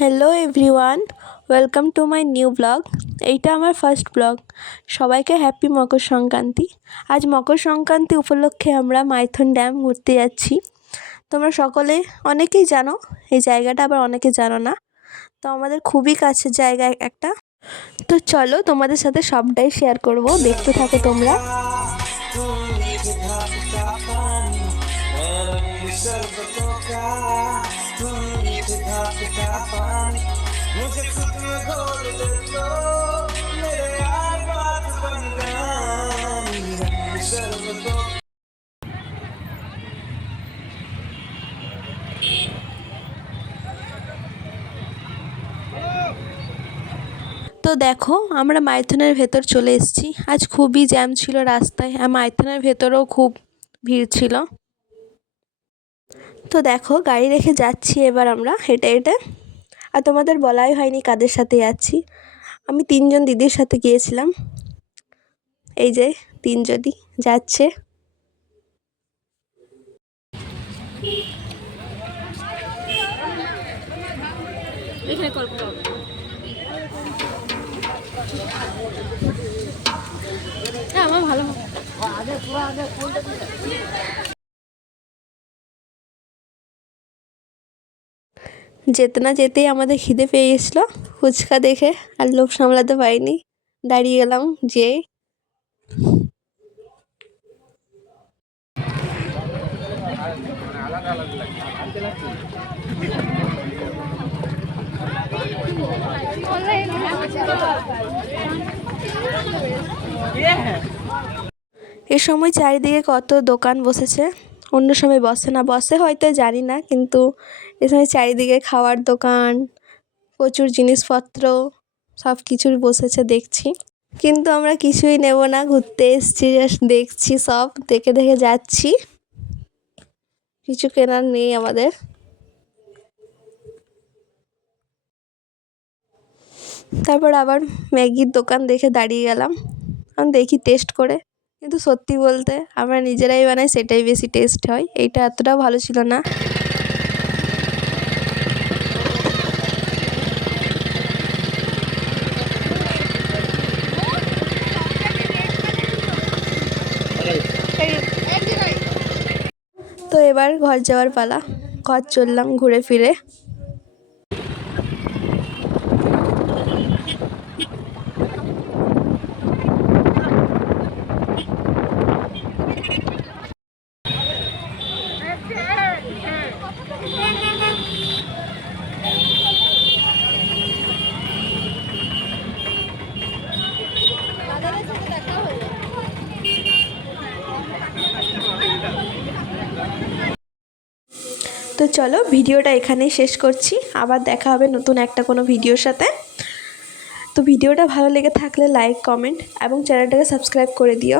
Hello everyone, welcome to my new blog. এইটা আমার first blog. সবাইকে হ্যাপি মকর সংক্রান্তি। আজ মকর সংক্রান্তি উপলক্ষে আমরা মাইথন ড্যাম ঘুরতে যাচ্ছি। তোমরা সকলে অনেকেই জানো এই জায়গাটা, আবার অনেকে জানো না। তো আমাদের খুবই কাছের জায়গা একটা। তো চলো তোমাদের সাথে সবটাই শেয়ার করব, দেখতে থাকো তোমরা। তো দেখো আমরা মাইথনের ভেতর চলে এসেছি। আজ খুবই জ্যাম ছিল রাস্তায়, আর মাইথনের ভেতরেও খুব ভিড় ছিল। তো দেখো গাড়ি রেখে যাচ্ছি এবার আমরা হেঁটে হেঁটে। আর তোমাদের বলাই হয়নি কাদের সাথে যাচ্ছি। আমি 3জন দিদির সাথে গিয়েছিলাম। এই যে 3জনই যাচ্ছে। আমার ভালো যেতে না যেতেই আমাদের খিদে পেয়ে গেছিলো ফুচকা দেখে, আর লোভ সামলাতে পারিনি, দাঁড়িয়ে গেলাম যে। এ সময় চারিদিকে কত দোকান বসেছে, অন্য সময় বসে না, বসে হয়তো জানি না, কিন্তু এ সময় চারিদিকে খাওয়ার দোকান, প্রচুর জিনিসপত্র সব কিছুই বসেছে দেখছি। কিন্তু আমরা কিছুই নেব না, ঘুরতে এসেছি, জাস্ট দেখছি, সব দেখে দেখে যাচ্ছি, কিছু কেনার নেই আমাদের। তারপর আবার ম্যাগির দোকান দেখে দাঁড়িয়ে গেলাম, আমি দেখি টেস্ট করে। কিন্তু সত্যি বলতে আমরা নিজেরাই বানাই, সেটাই বেশি টেস্ট হয়, এইটা এতটাও ভালো ছিল না। তো এবার ঘর যাওয়ার পালা, ঘর চললাম ঘুরে ফিরে। তো চলো ভিডিওটা এখানেই শেষ করছি, আবার দেখা হবে নতুন একটা কোনো ভিডিওর সাথে। তো ভিডিওটা ভালো লেগে থাকলে লাইক, কমেন্ট এবং চ্যানেলটাকে সাবস্ক্রাইব করে দিও।